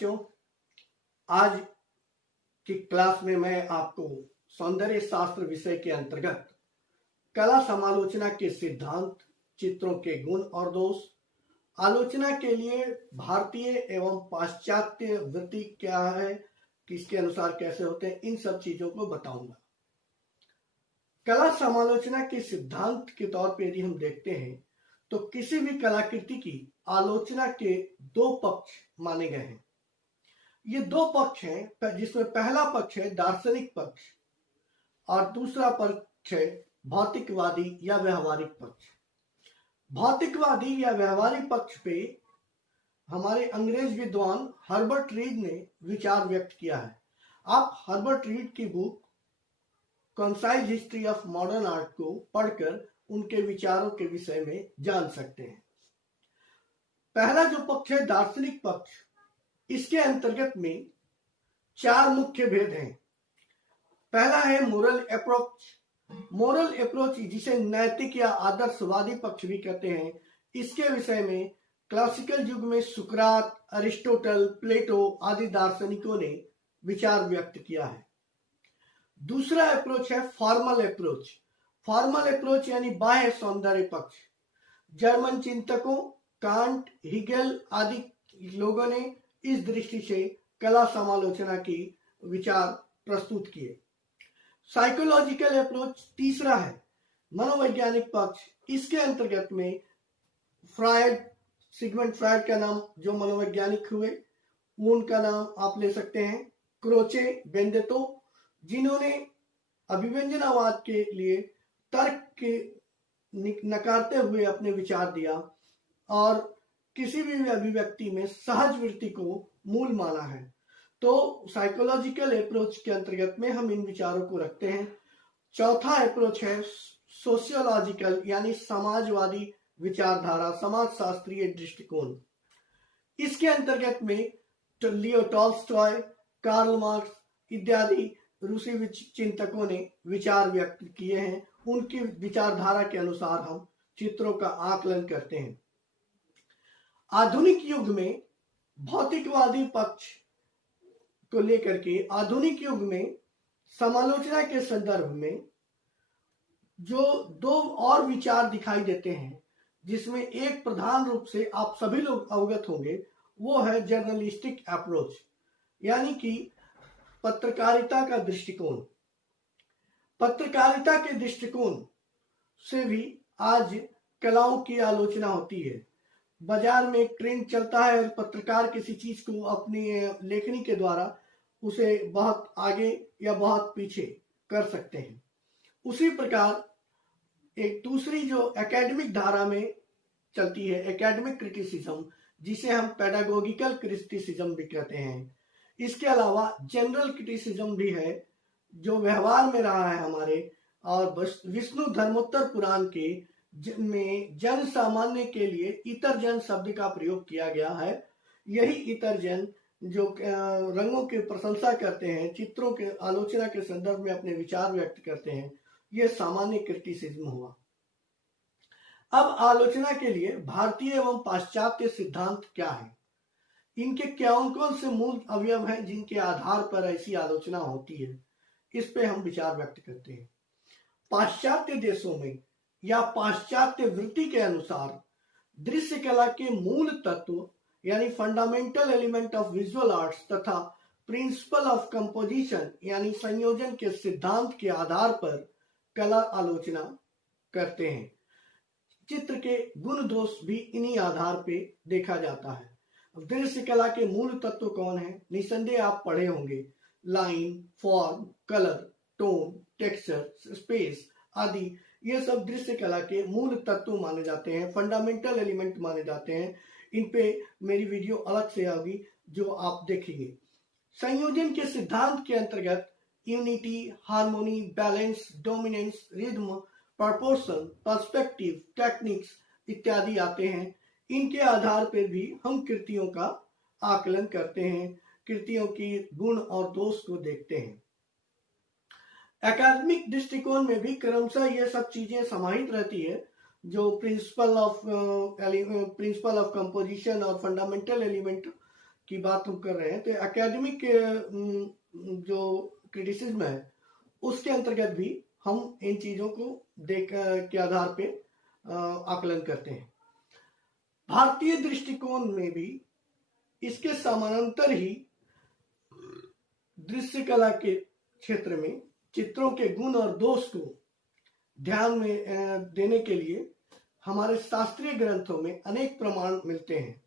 बच्चों, आज की क्लास में मैं आपको सौंदर्य शास्त्र विषय के अंतर्गत कला समालोचना के सिद्धांत, चित्रों के गुण और दोष, आलोचना के लिए भारतीय एवं पाश्चात्य वृत्ति क्या है, किसके अनुसार कैसे होते हैं, इन सब चीजों को बताऊंगा। कला समालोचना के सिद्धांत के तौर पर यदि हम देखते हैं तो किसी भी कलाकृति की आलोचना के दो पक्ष माने गए हैं। ये दो पक्ष हैं, जिसमें पहला पक्ष है दार्शनिक पक्ष और दूसरा पक्ष है भौतिकवादी या व्यवहारिक पक्ष। भौतिकवादी या व्यवहारिक पक्ष पे हमारे अंग्रेज विद्वान हर्बर्ट रीड ने विचार व्यक्त किया है। आप हर्बर्ट रीड की book concise history of modern art को पढ़कर उनके विचारों के विषय में जान सकते हैं। पहला जो पक्ष है दार्शनिक पक्ष, इसके अंतर्गत में चार मुख्य भेद हैं। पहला है मोरल अप्रोच। मोरल अप्रोच जिसे नैतिक या आदर्शवादी पक्ष भी कहते हैं, इसके विषय में क्लासिकल युग में सुकरात, अरिस्टोटल, प्लेटो आदि दार्शनिकों ने विचार व्यक्त किया है। दूसरा अप्रोच है फॉर्मल अप्रोच। फॉर्मल अप्रोच यानी बाह्य सौंदर्य पक्ष। जर्मन चिंतकों कांट, हिगेल आदि लोगों ने इस दृष्टि से कला समालोचना की विचार प्रस्तुत किए। साइकोलॉजिकल अप्रोच तीसरा है, मनोवैज्ञानिक पक्ष। इसके अंतर्गत में फ्रायड, सिगमंड फ्रायड का नाम जो मनोवैज्ञानिक हुए, उनका नाम आप ले सकते हैं, क्रोचे, बेनेदेत्तो, जिन्होंने अभिव्यंजनावाद के लिए तर्क के नकारते हुए अपने विचार दिया और किसी भी अभिव्यक्ति में सहज वृत्ति को मूल माना है। तो साइकोलॉजिकल अप्रोच के अंतर्गत में हम इन विचारों को रखते हैं। चौथा अप्रोच है सोशियोलॉजिकल यानी समाजवादी विचारधारा, समाजशास्त्रीय दृष्टिकोण। इसके अंतर्गत में लियो टॉल्स्टॉय, कार्ल मार्क्स इत्यादि रूसी चिंतकों ने विचार व्यक्त किए हैं। उनकी विचारधारा के अनुसार हम चित्रों का आकलन करते हैं। आधुनिक युग में भौतिकवादी पक्ष को लेकर के आधुनिक युग में समालोचना के संदर्भ में जो दो और विचार दिखाई देते हैं, जिसमें एक प्रधान रूप से आप सभी लोग अवगत होंगे, वो है जर्नलिस्टिक अप्रोच यानी कि पत्रकारिता का दृष्टिकोण। पत्रकारिता के दृष्टिकोण से भी आज कलाओं की आलोचना होती है। बाजार में ट्रेंड चलता है और पत्रकार किसी चीज को अपनी लेखनी के द्वारा उसे बहुत आगे या बहुत पीछे कर सकते हैं। उसी प्रकार एक दूसरी जो एकेडमिक धारा में चलती है, एकेडमिक क्रिटिसिज्म, जिसे हम पेडागोगिकल क्रिटिसिज्म भी कहते हैं। इसके अलावा जनरल क्रिटिसिज्म भी है जो व्यवहार में रहा है हमारे, और विष्णु धर्मोत्तर पुराण के में जन सामान्य के लिए इतर जन शब्द का प्रयोग किया गया है। यही इतर जन जो रंगों की प्रशंसा करते हैं, चित्रों के आलोचना के संदर्भ में अपने विचार व्यक्त करते हैं, यह सामान्य क्रिटिसिज्म हुआ। अब आलोचना के लिए भारतीय एवं पाश्चात्य सिद्धांत क्या है, इनके कौन से मूल अवयव हैं जिनके आधार पर ऐसी आलोचना होती है, इस पे हम विचार व्यक्त करते हैं। पाश्चात्य देशों में या पाश्चात्य वृत्ति के अनुसार दृश्य कला के मूल तत्व यानी fundamental element of visual arts तथा प्रिंसिपल ऑफ कंपोजिशन यानी संयोजन के सिद्धांत के आधार पर कला आलोचना करते हैं। चित्र के गुण दोष भी इन्हीं आधार पे देखा जाता है। दृश्य कला के मूल तत्व कौन है? निसंदेह आप पढ़े होंगे, line, form, colour, tone, texture, space आदि, ये सब दृश्य कला के मूल तत्व माने जाते हैं, फंडामेंटल एलिमेंट माने जाते हैं। इन पे मेरी वीडियो अलग से आएगी जो आप देखेंगे। संयोजन के सिद्धांत के अंतर्गत unity, harmony, balance, dominance, rhythm, proportion, perspective, techniques इत्यादि आते हैं। इनके आधार पर भी हम कृतियों का आकलन करते हैं, कृतियों की गुण और दोष को देखते हैं। एकेडमिक दृष्टिकोण में भी क्रमशः ये सब चीजें समाहित रहती है, जो प्रिंसिपल ऑफ कंपोजिशन और फंडामेंटल एलिमेंट की बात हम कर रहे हैं, तो एकेडमिक जो क्रिटिसिज्म है उसके अंतर्गत भी हम इन चीजों को देख के आधार पे आकलन करते हैं। भारतीय दृष्टिकोण में भी इसके समानांतर ही दृश्य कला के क्षेत्र में चित्रों के गुण और दोष को ध्यान में देने के लिए हमारे शास्त्रीय ग्रंथों में अनेक प्रमाण मिलते हैं।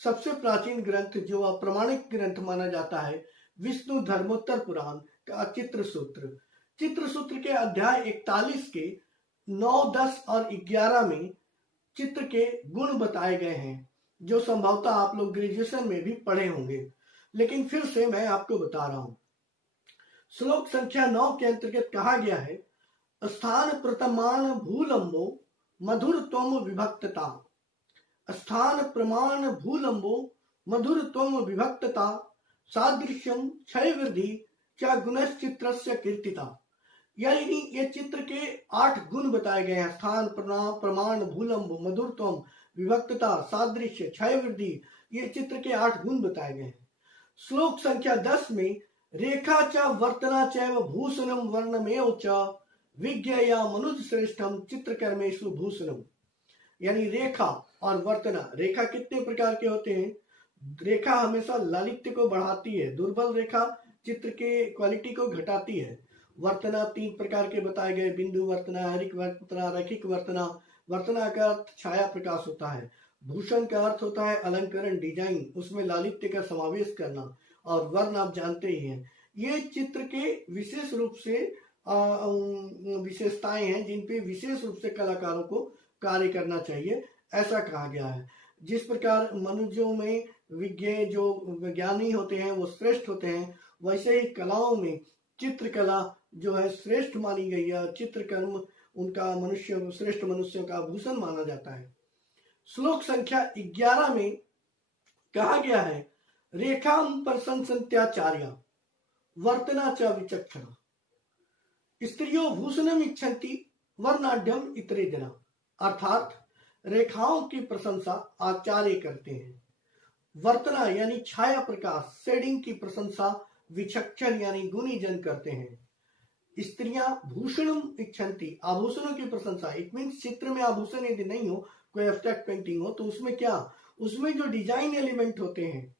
सबसे प्राचीन ग्रंथ जो अप्रमाणिक ग्रंथ माना जाता है विष्णु धर्मोत्तर पुराण का चित्रसूत्र। चित्रसूत्र के अध्याय 41 के 9, 10 और 11 में चित्र के गुण बताए गए हैं, जो संभवतः आप लोग ग्रेजुएशन में भी पढ़े होंगे, लेकिन फिर से मैं आपको बता रहा हूं। श्लोक संख्या 9 के अंतर्गत कहा गया है, स्थान प्रतमान भूलंबो मधुर त्वम विभक्तता। स्थान प्रमाण भूलंबो मधुर त्वम विभक्तता सादृश्यम क्षय वृद्धि च गुणश्चित्रस्य कीर्तिता। यानी ये चित्र के 8 गुण बताए गए हैं। स्थान प्रमाण भूलंब मधुरत्वम विभक्तता सादृश्य क्षय वृद्धि, ये चित्र के 8 गुण बताए गए हैं। श्लोक संख्या 10 में रेखा च वर्तना चैव भूषणम वर्णमेव च विज्ञया मनुज श्रेष्ठम चित्रकर्मेषु भूषणम। यानी रेखा और वर्तना, रेखा कितने प्रकार के होते हैं? रेखा हमेशा लालित्य को बढ़ाती है, दुर्बल रेखा चित्र के क्वालिटी को घटाती है। वर्तना 3 प्रकार के बताए गए, बिंदु वर्तना, हरिक वर्तना, रैखिक वर्तना। वर्तना का अर्थ छाया प्रकाश होता है। भूषण का अर्थ होता है अलंकरण, डिजाइन, उसमें लालित्य का समावेश करना। और वर्ण आप जानते ही हैं, ये चित्र के विशेष रूप से विशेषताएं हैं जिन पे विशेष रूप से कलाकारों को कार्य करना चाहिए, ऐसा कहा गया है। जिस प्रकार मनुष्यों में विज्ञ जो विज्ञानी होते हैं वो श्रेष्ठ होते हैं, वैसे ही कलाओं में चित्रकला जो है श्रेष्ठ मानी गई है। चित्रकर्म उनका मनुष्य श्रेष्ठ मनुष्यों का भूषण माना जाता है। श्लोक संख्या 11 में कहा गया है, रेखाम प्रशंसन्त्याचार्या वर्तना च विचक्षणा स्त्रियो भूषणम इच्छन्ति वर्णाढ्यम इतरे जना। अर्थात रेखाओं की प्रशंसा आचार्य करते हैं, वर्तना यानी छाया प्रकाश शेडिंग की प्रशंसा विचक्षण यानी गुणी जन करते हैं। स्त्रियां भूषणम इच्छन्ति आभूषणों की प्रशंसा। इट मीन्स चित्र में आभूषण यदि नहीं हो, कोई एब्स्ट्रैक्ट पेंटिंग हो, तो उसमें क्या, उसमें जो डिजाइन एलिमेंट होते हैं,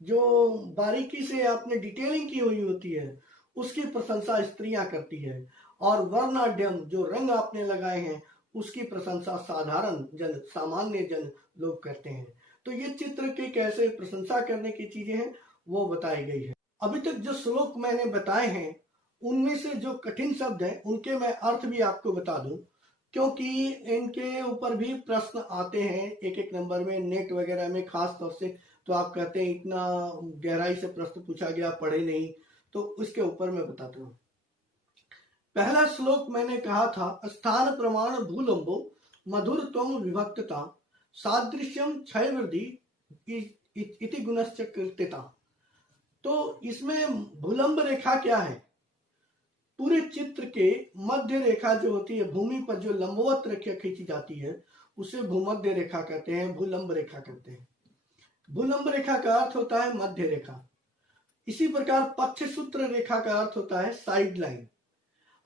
जो बारीकी से आपने डिटेलिंग की हुई होती है, उसकी प्रशंसा स्त्रियां करती है। और वर्णाढ्यम जो रंग आपने लगाए हैं उसकी प्रशंसा साधारण जन, सामान्य जन लोग करते हैं। तो ये चित्र के कैसे प्रशंसा करने की चीजें हैं वो बताई गई है। अभी तक जो श्लोक मैंने बताए हैं उनमें से जो कठिन शब्द हैं उनके मैं अर्थ भी आपको बता दूं, क्योंकि इनके ऊपर भी प्रश्न आते हैं एक एक नंबर में, नेट वगैरह में खास तौर से। तो आप कहते हैं इतना गहराई से प्रश्न पूछा गया, पढ़े नहीं, तो उसके ऊपर मैं बताता हूँ। पहला श्लोक मैंने कहा था, स्थान प्रमाण भूलंबो मधुर त्वम विभक्तता सादृश्यम क्षय वृद्धि इति गुणश्च कृत्यता। तो इसमें भूलंब रेखा क्या है? पूरे चित्र के मध्य रेखा जो होती है, भूमि पर जो लंबवत रेखा खींची जाती है उसे भूमध्य रेखा कहते हैं, भूलंब रेखा कहते हैं। भूलंब रेखा का अर्थ होता है मध्य रेखा। इसी प्रकार पक्षसूत्र रेखा का अर्थ होता है साइड लाइन।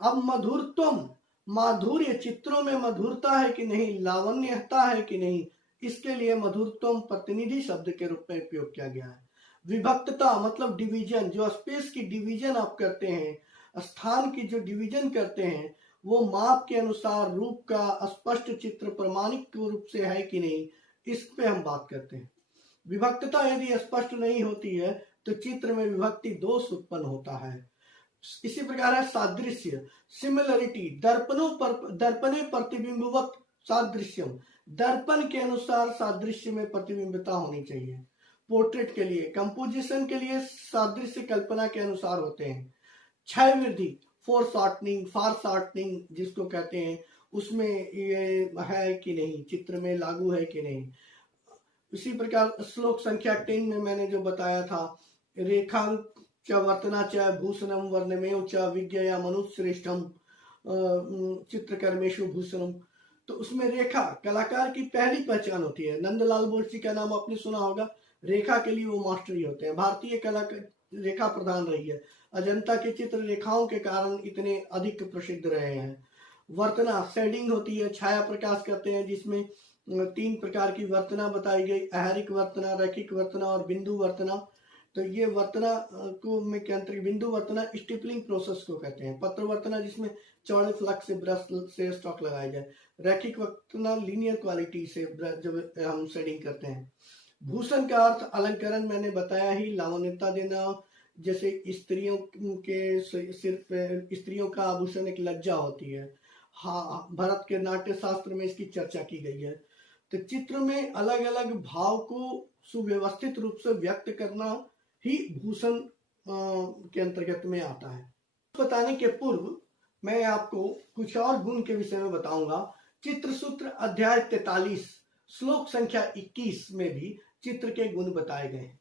अब मधुरत्वम, माधुर्य, चित्रों में मधुरता है कि नहीं, लावण्यता है कि नहीं, इसके लिए मधुरत्वम प्रतिनिधि शब्द के रूप में उपयोग किया गया है। विभक्तता मतलब डिवीजन, जो स्पेस की डिवीजन आप करते हैं, स्थान की जो डिवीजन करते हैं, वो माप के अनुसार रूप का स्पष्ट चित्र प्रमाणिक रूप से है कि नहीं, इस पे हम बात करते हैं। विभक्तता यदि स्पष्ट नहीं होती है तो चित्र में विभक्ति दोष उत्पन्न होता है। इसी प्रकार है सादृश्य, सिमिलरिटी, दर्पणे प्रतिबिंबवत सादृश्यम, दर्पण के अनुसार सादृश्य में प्रतिबिंबता होनी चाहिए। पोर्ट्रेट के लिए, कंपोजिशन के लिए सादृश्य कल्पना के अनुसार होते हैं। क्षय वृद्धि, फोर शॉर्टनिंग जिसको कहते हैं, उसमें ये है कि नहीं, चित्र में लागू है कि नहीं। इसी प्रकार श्लोक संख्या 10 में मैंने जो बताया था, रेखांक च वर्तना च भूषणम वर्णमेव च विज्ञया मनुश्रेष्ठम चित्रकर्मेषु भूषणम। तो उसमें रेखा कलाकार की पहली पहचान होती है। नंदलाल बोस जी का नाम आपने सुना होगा, रेखा के लिए वो मास्टरी होते हैं। भारतीय कला रेखा प्रधान रही है। अजंता के चित्र रेखाओं के कारण इतने अधिक प्रसिद्ध रहे हैं। वर्तना शेडिंग होती है, छाया प्रकाश करते हैं, जिसमें 3 प्रकार की वर्तना बताई गई, अहरिक वर्तना, रैखिक वर्तना और बिंदु वर्तना। तो ये वर्तना को में के अंतर्गत बिंदु वर्तना स्टिपलिंग प्रोसेस को कहते हैं। पत्र वर्तना जिसमें चौड़े फ्लक्स से ब्रश से स्ट्रोक लगाया जाए। रैखिक वर्तना लीनियर क्वालिटी से जब हम शेडिंग करते हैं। भूषण का अर्थ अलंकरण मैंने बताया ही, लावण्यता देना, जैसे स्त्रियों के सिर पे स्त्रियों का आभूषण एक लज्जा होती है। हाँ, भरत के नाट्य शास्त्र में इसकी चर्चा की गई है। तो चित्र में अलग अलग भाव को सुव्यवस्थित रूप से व्यक्त करना ही भूषण के अंतर्गत में आता है। बताने के पूर्व मैं आपको कुछ और गुण के विषय में बताऊंगा। चित्रसूत्र अध्याय 43 श्लोक संख्या 21 में भी चित्र के गुण बताए गए हैं।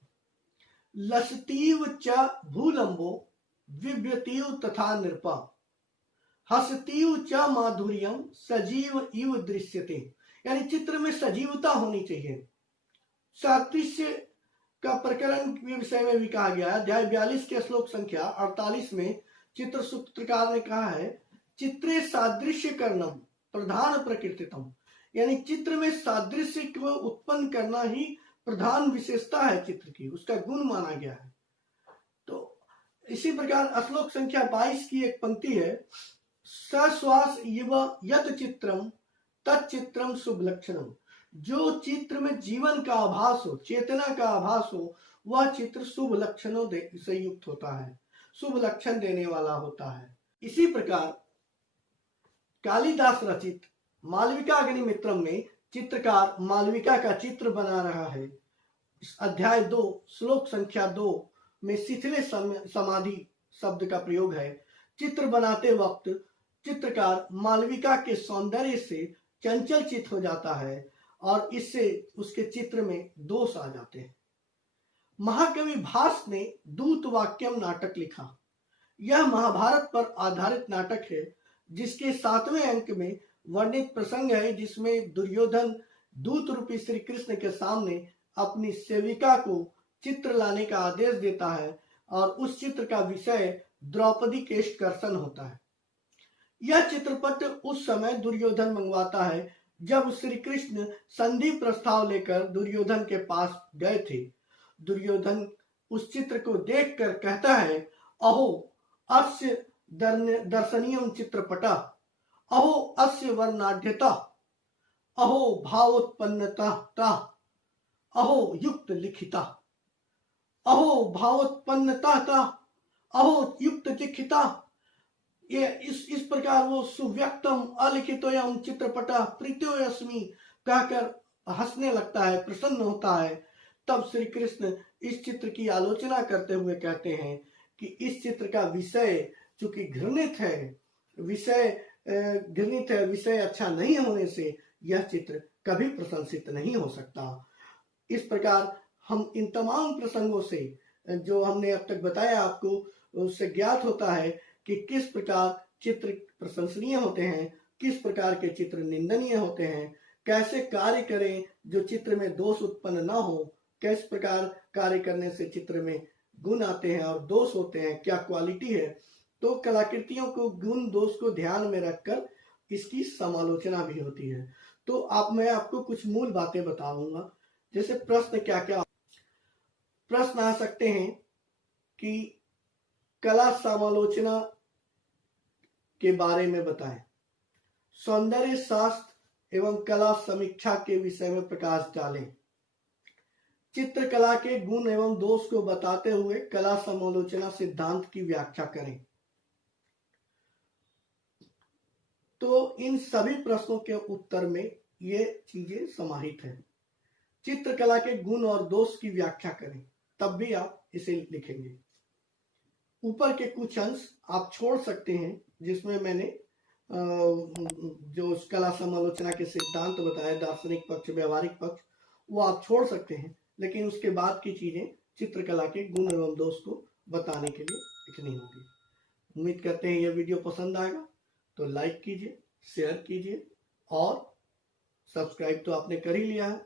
लसतीव च भूलंबो विव्यतीव तथा नृपा, हसतीव च माधुर्यम सजीव इव दृश्यते। यानी चित्र में सजीवता होनी चाहिए। सादृश्य का प्रकरण के विषय में भी कहा गया है। अध्याय 42 के श्लोक संख्या 48 में चित्र सूत्रकार ने कहा है, चित्रे सादृश्य करणम प्रधान प्रकृतितम। यानी चित्र में सादृश्य को उत्पन्न करना ही प्रधान विशेषता है चित्र की, उसका गुण माना गया है। तो इसी प्रकार श्लोक संख्या 22 की एक पंक्ति है, सश्वास इव यत चित्रम तच्चित्रम शुभ लक्षणम। जो चित्र में जीवन का आभास हो, चेतना का आभास हो, वह चित्र शुभ लक्षणों से युक्त होता है, शुभ लक्षण देने वाला होता है। इसी प्रकार कालिदास रचित मालविका अग्निमित्रम में चित्रकार मालविका का चित्र बना रहा है। अध्याय 2 श्लोक संख्या 2 में शिथिले समाधि शब्द का प्रयोग है। चित्र बनाते वक्त चित्रकार मालविका के सौंदर्य से चंचल चित हो जाता है और इससे उसके चित्र में दोष आ जाते हैं। महाकवि भास ने दूत वाक्यम नाटक लिखा। यह महाभारत पर आधारित नाटक है, जिसके 7वें अंक में वर्णित प्रसंग है, जिसमें दुर्योधन दूत रूपी श्री कृष्ण के सामने अपनी सेविका को चित्र लाने का आदेश देता है और उस चित्र का विषय द्रौपदी केशकर्षण होता है। यह चित्रपट उस समय दुर्योधन मंगवाता है जब श्री कृष्ण संधि प्रस्ताव लेकर दुर्योधन के पास गए थे। दुर्योधन उस चित्र को देखकर कहता है, अहो अस्य दर्शनीयम चित्रपटा, अहो अस्य वर्णाढ्यता, अहो भावोत्पन्नता, अहो युक्त लिखिता, अहो भावोत्पन्नता, अहो युक्त लिखिता। ये इस प्रकार वो सुव्यक्तम अलिखितोयम चित्रपटा प्रीत्योयस्मि कहकर हंसने लगता है, प्रसन्न होता है। तब श्री कृष्ण इस चित्र की आलोचना करते हुए कहते हैं कि इस चित्र का विषय चूंकि घृणित है, विषय अच्छा नहीं होने से यह चित्र कभी प्रशंसित नहीं हो सकता। इस प्रकार हम इन तमाम प्रसंगों से जो हमने अब तक बताया आपको, उससे ज्ञात होता है कि किस प्रकार चित्र प्रशंसनीय होते हैं, किस प्रकार के चित्र निंदनीय होते हैं, कैसे कार्य करें जो चित्र में दोष उत्पन्न न हो, किस प्रकार कार्य करने से चित्र में गुण आते हैं और दोष होते हैं, क्या क्वालिटी है। तो कलाकृतियों को गुण दोष को ध्यान में रखकर इसकी समालोचना भी होती है। तो मैं आपको कुछ मूल बातें बताऊंगा। जैसे प्रश्न क्या क्या प्रश्न आ सकते हैं कि कला समालोचना के बारे में बताएं, सौंदर्य शास्त्र एवं कला समीक्षा के विषय में प्रकाश डालें, चित्रकला के गुण एवं दोष को बताते हुए कला समालोचना सिद्धांत की व्याख्या करें। तो इन सभी प्रश्नों के उत्तर में ये चीजें समाहित हैं। चित्रकला के गुण और दोष की व्याख्या करें, तब भी आप इसे लिखेंगे। ऊपर के कुछ अंश आप छोड़ सकते हैं, जिसमें मैंने जो कला समालोचना के सिद्धांत बताए, दार्शनिक पक्ष, व्यवहारिक पक्ष, वो आप छोड़ सकते हैं, लेकिन उसके बाद की चीजें चित्रकला के गुण एवं दोष को बताने के लिए लिखनी होगी। उम्मीद करते हैं यह वीडियो पसंद आएगा, तो लाइक कीजिए, शेयर कीजिए और सब्सक्राइब तो आपने कर ही लिया है,